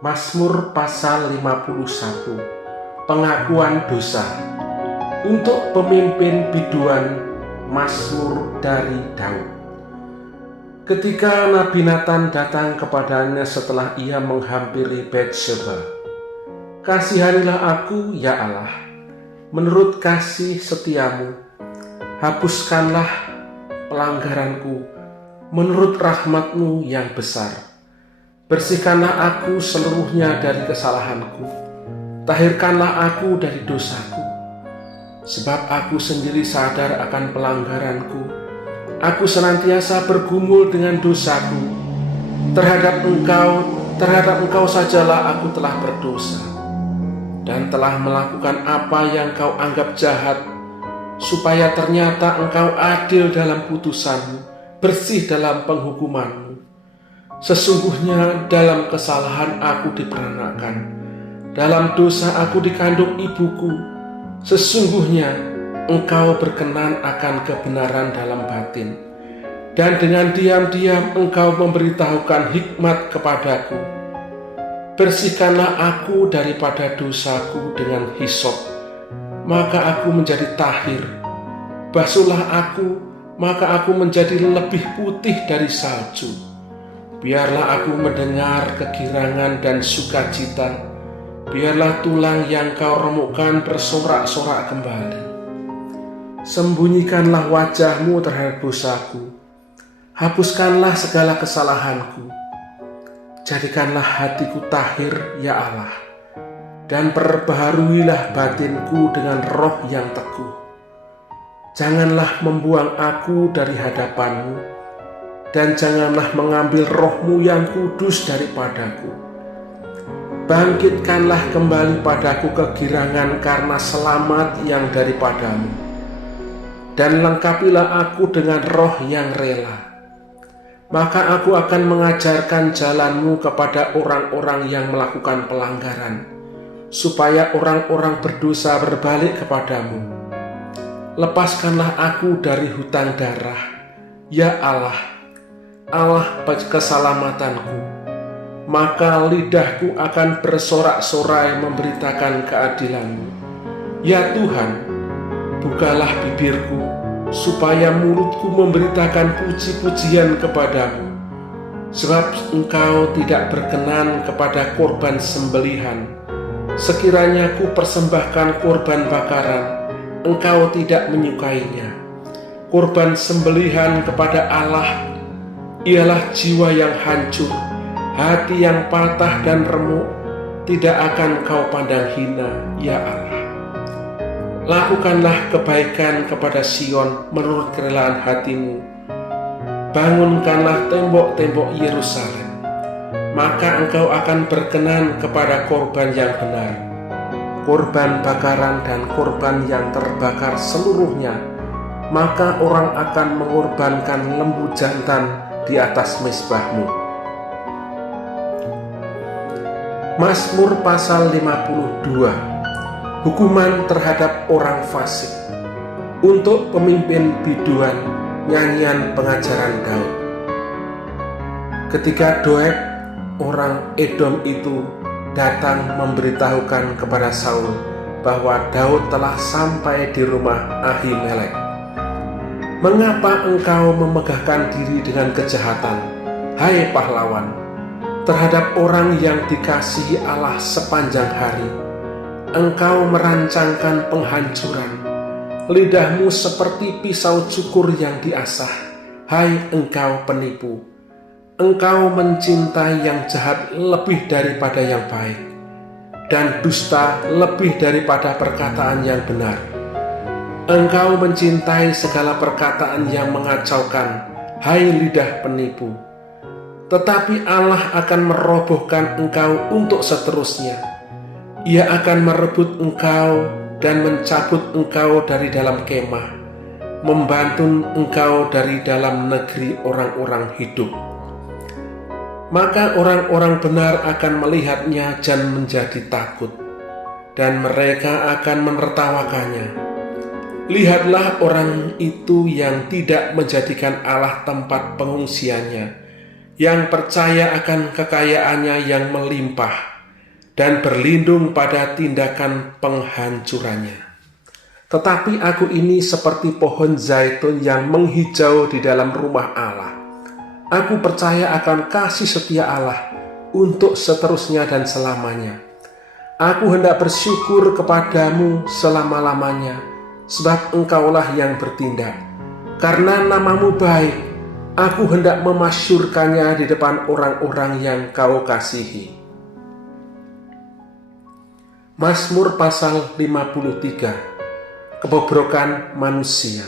Mazmur pasal 51, pengakuan dosa. Untuk pemimpin biduan, Mazmur dari Daud. Ketika Nabi Nathan datang kepadanya setelah ia menghampiri Betsheba, "Kasihanilah aku, ya Allah, menurut kasih setiamu. Hapuskanlah pelanggaranku menurut rahmatmu yang besar. Bersihkanlah aku seluruhnya dari kesalahanku. Tahirkanlah aku dari dosaku. Sebab aku sendiri sadar akan pelanggaranku. Aku senantiasa bergumul dengan dosaku. Terhadap engkau sajalah aku telah berdosa, dan telah melakukan apa yang kau anggap jahat, supaya ternyata engkau adil dalam putusanmu, bersih dalam penghukumanmu. Sesungguhnya dalam kesalahan aku diperanakan, dalam dosa aku dikandung ibuku. Sesungguhnya engkau berkenan akan kebenaran dalam batin, dan dengan diam-diam engkau memberitahukan hikmat kepadaku. Bersihkanlah aku daripada dosaku dengan hisop, maka aku menjadi tahir. Basuhlah aku, maka aku menjadi lebih putih dari salju. Biarlah aku mendengar kegirangan dan sukacita. Biarlah tulang yang kau remukkan bersorak-sorak kembali. Sembunyikanlah wajahmu terhadap dosaku. Hapuskanlah segala kesalahanku. Jadikanlah hatiku tahir, ya Allah, dan perbaharuilah batinku dengan roh yang teguh. Janganlah membuang aku dari hadapanmu, dan janganlah mengambil rohmu yang kudus daripadaku. Bangkitkanlah kembali padaku kegirangan karena selamat yang daripadamu, dan lengkapilah aku dengan roh yang rela. Maka aku akan mengajarkan jalanmu kepada orang-orang yang melakukan pelanggaran, supaya orang-orang berdosa berbalik kepadamu. Lepaskanlah aku dari hutang darah, ya Allah, Allah keselamatanku. Maka lidahku akan bersorak-sorai memberitakan keadilanmu. Ya Tuhan, bukalah bibirku, supaya mulutku memberitakan puji-pujian kepadamu. Sebab engkau tidak berkenan kepada korban sembelihan. Sekiranya ku persembahkan korban bakaran, engkau tidak menyukainya. Korban sembelihan kepada Allah ialah jiwa yang hancur, hati yang patah dan remuk, tidak akan kau pandang hina, ya Allah. Lakukanlah kebaikan kepada Sion menurut kerelaan hatimu. Bangunkanlah tembok-tembok Yerusalem, maka engkau akan berkenan kepada korban yang benar, korban bakaran dan korban yang terbakar seluruhnya. Maka orang akan mengorbankan lembu jantan di atas mezbahmu. Mazmur pasal 52, hukuman terhadap orang fasik. Untuk pemimpin biduan, nyanyian pengajaran Daud. Ketika Doeg, orang Edom itu, datang memberitahukan kepada Saul bahwa Daud telah sampai di rumah Ahimelek. "Mengapa engkau memegahkan diri dengan kejahatan, hai pahlawan, terhadap orang yang dikasihi Allah sepanjang hari? Engkau merancangkan penghancuran. Lidahmu seperti pisau cukur yang diasah, hai engkau penipu. Engkau mencintai yang jahat lebih daripada yang baik, dan dusta lebih daripada perkataan yang benar. Engkau mencintai segala perkataan yang mengacaukan, hai lidah penipu. Tetapi Allah akan merobohkan engkau untuk seterusnya. Ia akan merebut engkau dan mencabut engkau dari dalam kemah, membantu engkau dari dalam negeri orang-orang hidup. Maka orang-orang benar akan melihatnya dan menjadi takut, dan mereka akan menertawakannya. Lihatlah orang itu yang tidak menjadikan Allah tempat pengungsiannya, yang percaya akan kekayaannya yang melimpah dan berlindung pada tindakan penghancurannya. Tetapi aku ini seperti pohon zaitun yang menghijau di dalam rumah Allah. Aku percaya akan kasih setia Allah untuk seterusnya dan selamanya. Aku hendak bersyukur kepadamu selama-lamanya, sebab engkaulah yang bertindak. Karena namamu baik, aku hendak memasyurkannya di depan orang-orang yang kau kasihi. Mazmur pasal 53. Kebobrokan manusia.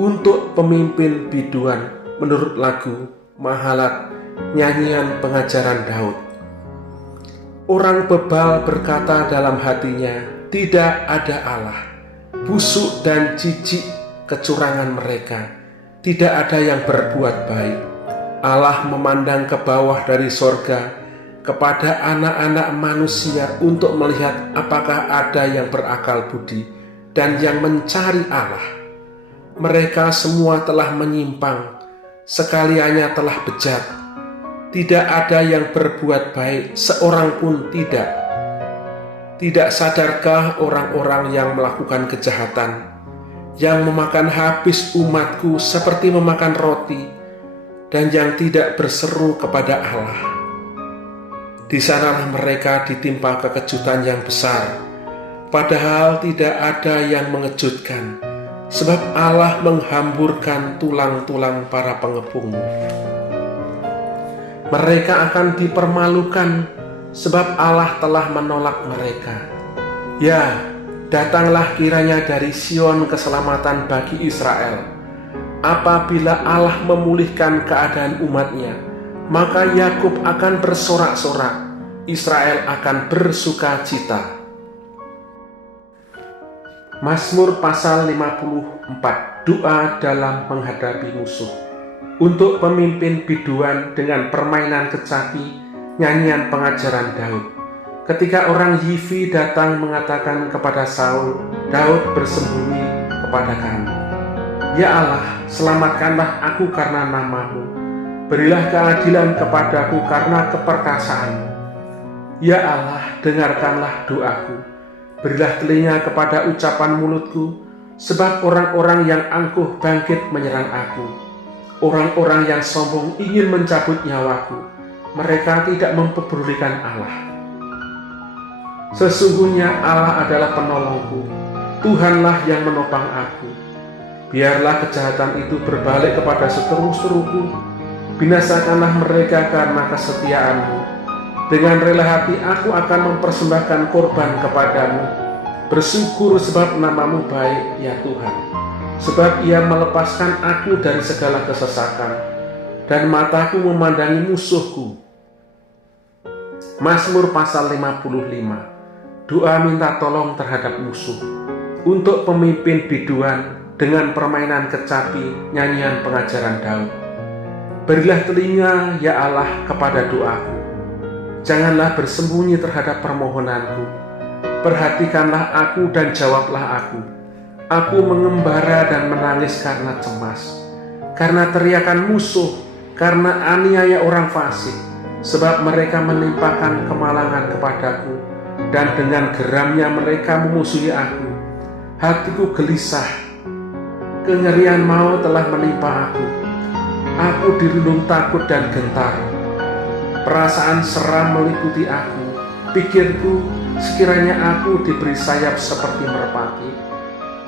Untuk pemimpin biduan menurut lagu Mahalat, nyanyian pengajaran Daud. Orang bebal berkata dalam hatinya, tidak ada Allah. Busuk dan jijik kecurangan mereka, tidak ada yang berbuat baik. Allah memandang ke bawah dari sorga kepada anak-anak manusia untuk melihat apakah ada yang berakal budi dan yang mencari Allah. Mereka semua telah menyimpang, sekaliannya telah bejat. Tidak ada yang berbuat baik, seorang pun tidak. Tidak sadarkah orang-orang yang melakukan kejahatan, yang memakan habis umatku seperti memakan roti, dan yang tidak berseru kepada Allah? Di sanalah mereka ditimpa kekejutan yang besar, padahal tidak ada yang mengejutkan, sebab Allah menghamburkan tulang-tulang para pengepungmu. Mereka akan dipermalukan, sebab Allah telah menolak mereka. Ya, datanglah kiranya dari Sion keselamatan bagi Israel. Apabila Allah memulihkan keadaan umatnya, maka Yakub akan bersorak-sorak, Israel akan bersuka cita. Mazmur pasal 54. Doa dalam menghadapi musuh. Untuk pemimpin biduan dengan permainan kecapi, nyanyian pengajaran Daud. Ketika orang Yifi datang mengatakan kepada Saul, Daud bersembunyi kepada kami. Ya Allah, selamatkanlah aku karena namamu. Berilah keadilan kepadaku karena keperkasaanmu. Ya Allah, dengarkanlah doaku. Berilah telinga kepada ucapan mulutku, sebab orang-orang yang angkuh bangkit menyerang aku. Orang-orang yang sombong ingin mencabut nyawaku. Mereka tidak mempedulikan Allah. Sesungguhnya Allah adalah penolongku. Tuhanlah yang menopang aku. Biarlah kejahatan itu berbalik kepada seteru-seruku. Binasakanlah mereka karena kesetiaanmu. Dengan rela hati aku akan mempersembahkan korban kepadamu. Bersyukur sebab namamu baik, ya Tuhan. Sebab ia melepaskan aku dari segala kesesakan, dan mataku memandangi musuhku. Mazmur pasal 55. Doa minta tolong terhadap musuh. Untuk pemimpin biduan dengan permainan kecapi, nyanyian pengajaran Daud. Berilah telinga, ya Allah, kepada doaku. Janganlah bersembunyi terhadap permohonanku. Perhatikanlah aku dan jawablah aku. Aku mengembara dan menangis karena cemas, karena teriakan musuh, karena aniaya orang fasik, sebab mereka menimpakan kemalangan kepadaku, dan dengan geramnya mereka memusuhi aku. Hatiku gelisah, kengerian maut telah menimpa aku. Aku dirundung takut dan gentar. Perasaan seram meliputi aku. Pikirku, sekiranya aku diberi sayap seperti merpati,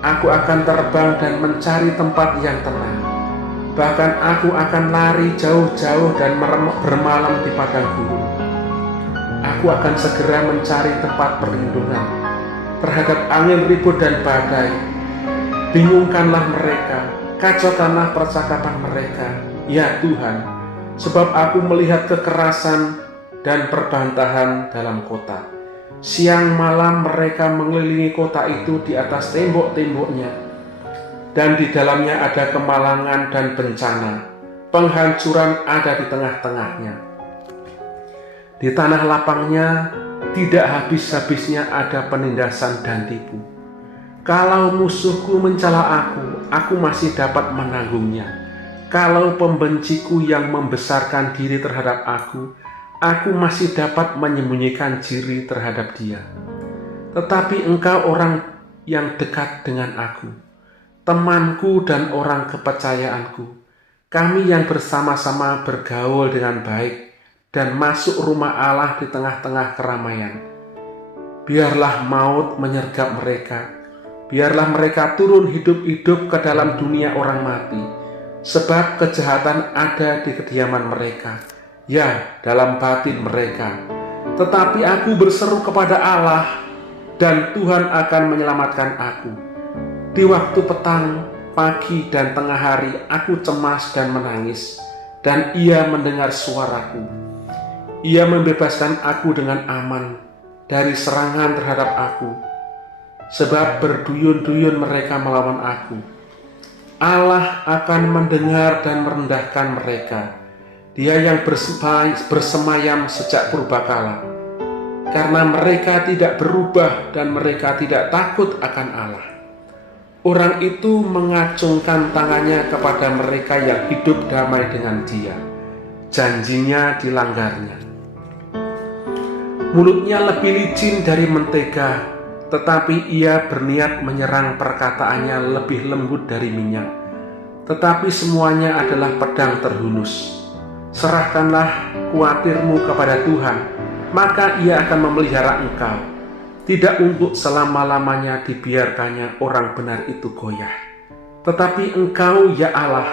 aku akan terbang dan mencari tempat yang tenang. Bahkan aku akan lari jauh-jauh dan bermalam di padang gurun. Aku akan segera mencari tempat perlindungan terhadap angin ribut dan badai. Bingungkanlah mereka, kacaukanlah percakapan mereka, ya Tuhan, sebab aku melihat kekerasan dan perbantahan dalam kota. Siang malam mereka mengelilingi kota itu di atas tembok-temboknya, dan di dalamnya ada kemalangan dan bencana. Penghancuran ada di tengah-tengahnya. Di tanah lapangnya tidak habis-habisnya ada penindasan dan tipu. Kalau musuhku mencela aku masih dapat menanggungnya. Kalau pembenciku yang membesarkan diri terhadap aku masih dapat menyembunyikan diri terhadap dia. Tetapi engkau orang yang dekat dengan aku, temanku dan orang kepercayaanku. Kami yang bersama-sama bergaul dengan baik dan masuk rumah Allah di tengah-tengah keramaian. Biarlah maut menyergap mereka. Biarlah mereka turun hidup-hidup ke dalam dunia orang mati. Sebab kejahatan ada di kediaman mereka, ya, dalam batin mereka. Tetapi aku berseru kepada Allah, dan Tuhan akan menyelamatkan aku. Di waktu petang, pagi, dan tengah hari aku cemas dan menangis, dan Ia mendengar suaraku. Ia membebaskan aku dengan aman dari serangan terhadap aku, sebab berduyun-duyun mereka melawan aku. Allah akan mendengar dan merendahkan mereka, Dia yang bersemayam sejak purbakala, karena mereka tidak berubah dan mereka tidak takut akan Allah. Orang itu mengacungkan tangannya kepada mereka yang hidup damai dengan Dia. Janjinya dilanggarnya. Mulutnya lebih licin dari mentega, tetapi ia berniat menyerang perkataannya lebih lembut dari minyak. Tetapi semuanya adalah pedang terhunus. Serahkanlah kuatirmu kepada Tuhan, maka Ia akan memelihara engkau. Tidak untuk selama-lamanya dibiarkannya orang benar itu goyah. Tetapi engkau, ya Allah,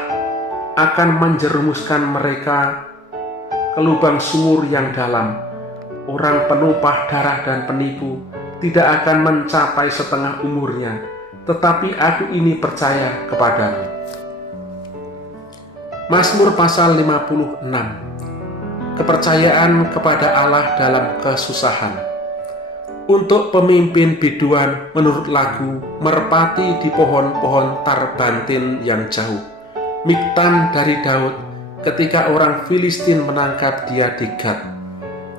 akan menjerumuskan mereka ke lubang sumur yang dalam. Orang penumpah darah dan penipu tidak akan mencapai setengah umurnya, tetapi aku ini percaya kepadamu. Mazmur pasal 56. Kepercayaan kepada Allah dalam kesusahan. Untuk pemimpin biduan menurut lagu, merpati di pohon-pohon tarbantin yang jauh. Miktam dari Daud ketika orang Filistin menangkap dia di Gat.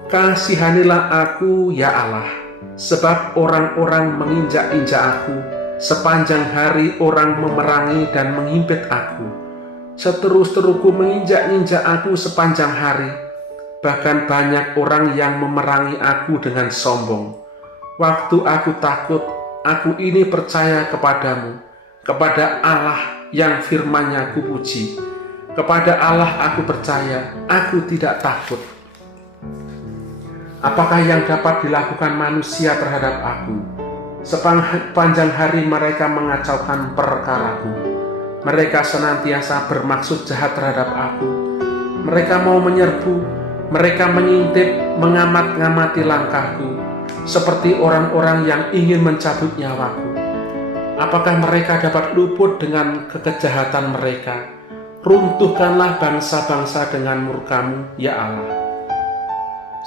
Kasihanilah aku, ya Allah, sebab orang-orang menginjak-injak aku. Sepanjang hari orang memerangi dan menghimpit aku. Seterus-teruku menginjak-injak aku sepanjang hari. Bahkan banyak orang yang memerangi aku dengan sombong. Waktu aku takut, aku ini percaya kepadamu, kepada Allah yang firman-Nya kupuji. Kepada Allah aku percaya, aku tidak takut. Apakah yang dapat dilakukan manusia terhadap aku? Sepanjang hari mereka mengacaukan perkaraku. Mereka senantiasa bermaksud jahat terhadap aku. Mereka mau menyerbu, mereka mengintip, mengamat-ngamati langkahku, seperti orang-orang yang ingin mencabut nyawaku. Apakah mereka dapat luput dengan kekejahatan mereka? Runtuhkanlah bangsa-bangsa dengan murka-Mu, ya Allah.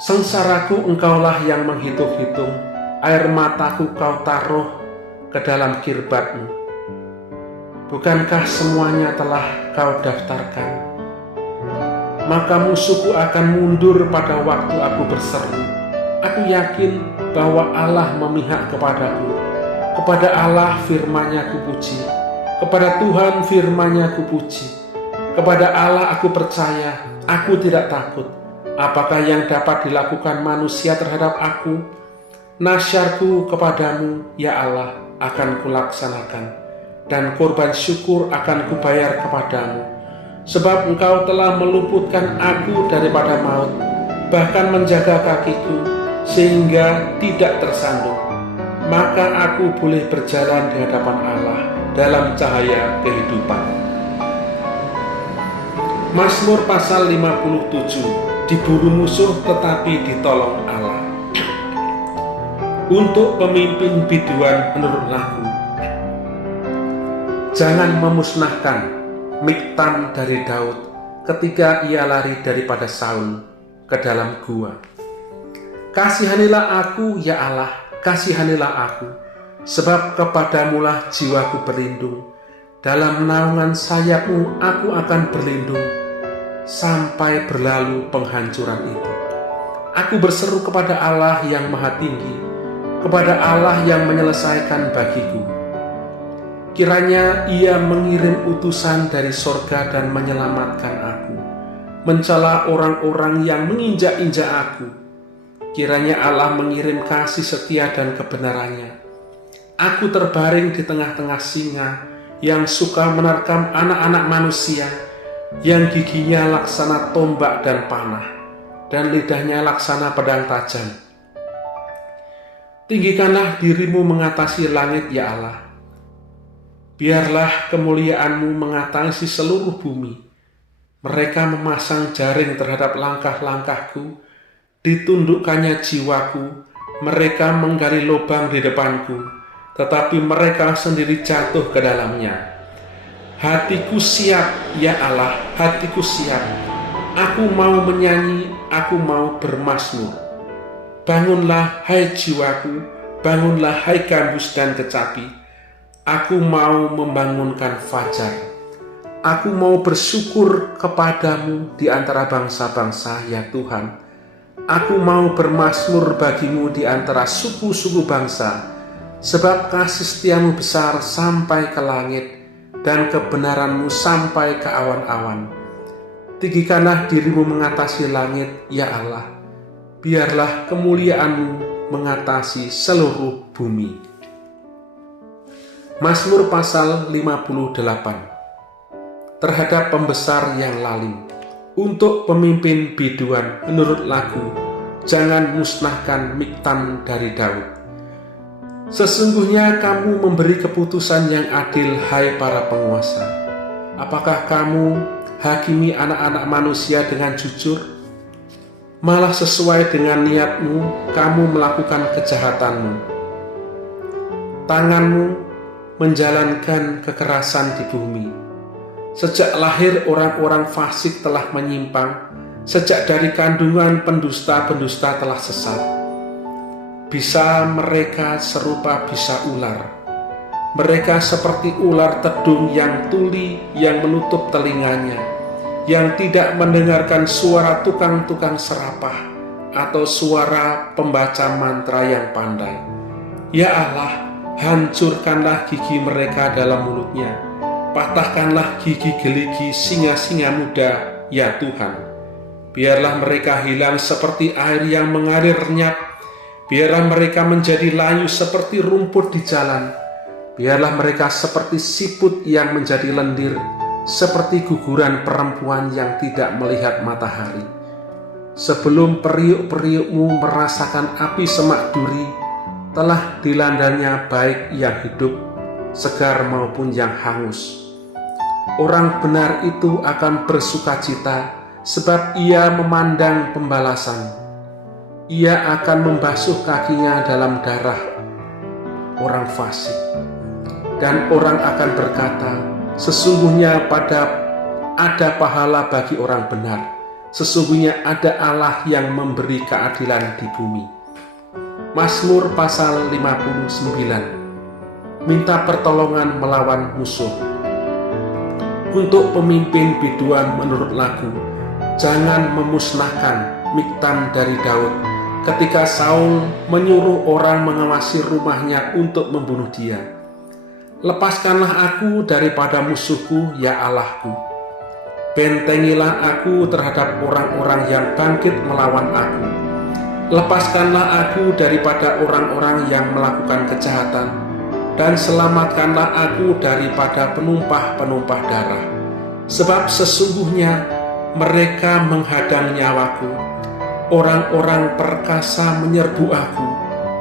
Sengsaraku Engkaulah yang menghitung-hitung, air mataku Kau taruh ke dalam kirbat-Mu. Bukankah semuanya telah Kau daftarkan? Maka musuhku akan mundur pada waktu aku berseru. Aku yakin bahwa Allah memihak kepadaku. Kepada Allah firman-Nya kupuji. Kepada Tuhan firman-Nya kupuji. Kepada Allah aku percaya, aku tidak takut. Apakah yang dapat dilakukan manusia terhadap aku? Nasyarku kepadamu, ya Allah, akan kulaksanakan, dan korban syukur akan kubayar kepadamu. Sebab Engkau telah meluputkan aku daripada maut, bahkan menjaga kakiku, sehingga tidak tersandung. Maka aku boleh berjalan di hadapan Allah dalam cahaya kehidupan. Mazmur pasal 57. Diburu musuh tetapi ditolong Allah. Untuk pemimpin biduan menurut lagu. Jangan memusnahkan Miktam dari Daud ketika ia lari daripada Saul ke dalam gua. Kasihanilah aku, ya Allah, kasihanilah aku, sebab kepadamulah jiwaku berlindung. Dalam naungan sayap-Mu aku akan berlindung, sampai berlalu penghancuran itu. Aku berseru kepada Allah yang maha tinggi, kepada Allah yang menyelesaikan bagiku. Kiranya Ia mengirim utusan dari sorga dan menyelamatkan aku, mencela orang-orang yang menginjak-injak aku. Kiranya Allah mengirim kasih setia dan kebenarannya. Aku terbaring di tengah-tengah singa yang suka menerkam anak-anak manusia, yang giginya laksana tombak dan panah, dan lidahnya laksana pedang tajam. Tinggikanlah dirimu mengatasi langit, ya Allah. Biarlah kemuliaan-Mu mengatasi seluruh bumi. Mereka memasang jaring terhadap langkah-langkahku, ditundukkannya jiwaku. Mereka menggali lubang di depanku, tetapi mereka sendiri jatuh ke dalamnya. Hatiku siap, ya Allah, hatiku siap. Aku mau menyanyi, aku mau bermazmur. Bangunlah, hai jiwaku, bangunlah, hai gambus dan kecapi. Aku mau membangunkan fajar. Aku mau bersyukur kepadamu di antara bangsa-bangsa, ya Tuhan. Aku mau bermazmur bagimu di antara suku-suku bangsa, sebab kasih setiamu besar sampai ke langit, dan kebenaranmu sampai ke awan-awan. Tinggikanlah dirimu mengatasi langit, ya Allah. Biarlah kemuliaan-Mu mengatasi seluruh bumi. Mazmur pasal 58. Terhadap pembesar yang lalim. Untuk pemimpin biduan menurut lagu, jangan musnahkan Miktam dari Daud. Sesungguhnya kamu memberi keputusan yang adil, hai para penguasa. Apakah kamu hakimi anak-anak manusia dengan jujur? Malah sesuai dengan niatmu, kamu melakukan kejahatanmu. Tanganmu menjalankan kekerasan di bumi. Sejak lahir orang-orang fasik telah menyimpang, sejak dari kandungan pendusta-pendusta telah sesat. Bisa mereka serupa bisa ular. Mereka seperti ular tedung yang tuli yang menutup telinganya, yang tidak mendengarkan suara tukang-tukang serapah atau suara pembaca mantra yang pandai. Ya Allah, hancurkanlah gigi mereka dalam mulutnya. Patahkanlah gigi geligi singa-singa muda, ya Tuhan. Biarlah mereka hilang seperti air yang mengalir renyap. Biarlah mereka menjadi layu seperti rumput di jalan. Biarlah mereka seperti siput yang menjadi lendir, seperti guguran perempuan yang tidak melihat matahari. Sebelum periuk-periukmu merasakan api semak duri, telah dilandanya baik yang hidup, segar maupun yang hangus. Orang benar itu akan bersukacita, sebab ia memandang pembalasan. Ia akan membasuh kakinya dalam darah orang fasik. Dan orang akan berkata, sesungguhnya ada pahala bagi orang benar. Sesungguhnya ada Allah yang memberi keadilan di bumi. Mazmur pasal 59. Minta pertolongan melawan musuh. Untuk pemimpin biduan menurut lagu, jangan memusnahkan Miktam dari Daud, ketika Saul menyuruh orang mengawasi rumahnya untuk membunuh dia. Lepaskanlah aku daripada musuhku, ya Allahku. Bentengilah aku terhadap orang-orang yang bangkit melawan aku. Lepaskanlah aku daripada orang-orang yang melakukan kejahatan, dan selamatkanlah aku daripada penumpah-penumpah darah. Sebab sesungguhnya mereka menghadang nyawaku. Orang-orang perkasa menyerbu aku,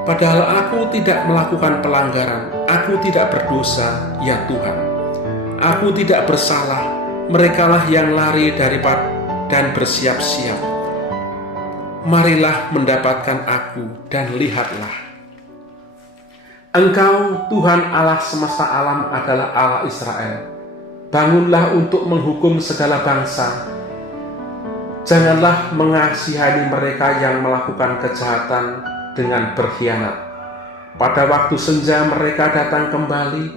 padahal aku tidak melakukan pelanggaran. Aku tidak berdosa, ya Tuhan. Aku tidak bersalah. Merekalah yang lari daripada dan bersiap-siap. Marilah mendapatkan aku dan lihatlah. Engkau Tuhan Allah semesta alam adalah Allah Israel. Bangunlah untuk menghukum segala bangsa. Janganlah mengasihani mereka yang melakukan kejahatan dengan berkhianat. Pada waktu senja mereka datang kembali,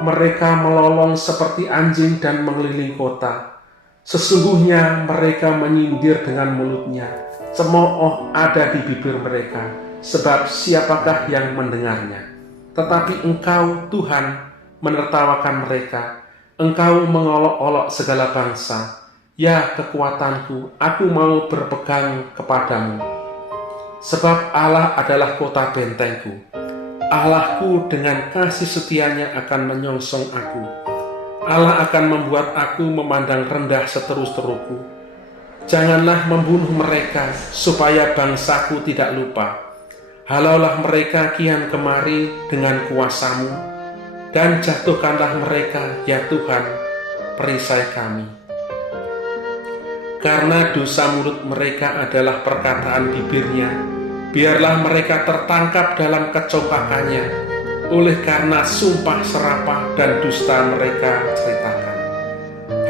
mereka melolong seperti anjing dan mengelilingi kota. Sesungguhnya mereka menyindir dengan mulutnya, cemooh ada di bibir mereka, sebab siapakah yang mendengarnya? Tetapi Engkau, Tuhan, menertawakan mereka. Engkau mengolok-olok segala bangsa. Ya kekuatanku, aku mau berpegang kepadamu. Sebab Allah adalah kota bentengku. Allahku dengan kasih setianya akan menyongsong aku. Allah akan membuat aku memandang rendah seteru-teruku. Janganlah membunuh mereka, supaya bangsaku tidak lupa. Halaulah mereka kian kemari dengan kuasamu, dan jatuhkanlah mereka, ya Tuhan, perisai kami. Karena dosa mulut mereka adalah perkataan bibirnya, biarlah mereka tertangkap dalam kecongkakannya, oleh karena sumpah serapah dan dusta mereka ceritakan.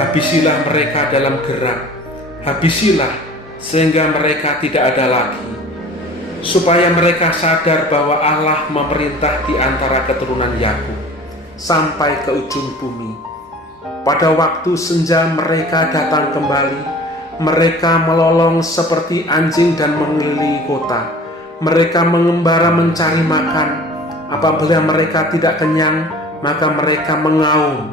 Habisilah mereka dalam gerak, habisilah sehingga mereka tidak ada lagi, supaya mereka sadar bahwa Allah memerintah di antara keturunan Yakub sampai ke ujung bumi. Pada waktu senja mereka datang kembali. Mereka melolong seperti anjing dan mengelilingi kota. Mereka mengembara mencari makan. Apabila mereka tidak kenyang, maka mereka mengaum.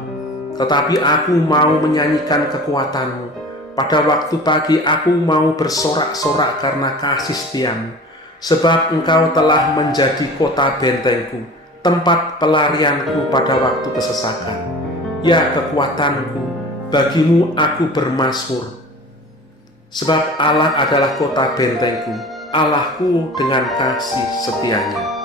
Tetapi aku mau menyanyikan kekuatanmu. Pada waktu pagi aku mau bersorak-sorak karena kasih setiamu. Sebab engkau telah menjadi kota bentengku, tempat pelarianku pada waktu kesesakan. Ya kekuatanku, bagimu aku bermazmur. Sebab Allah adalah kota bentengku, Allahku dengan kasih setianya.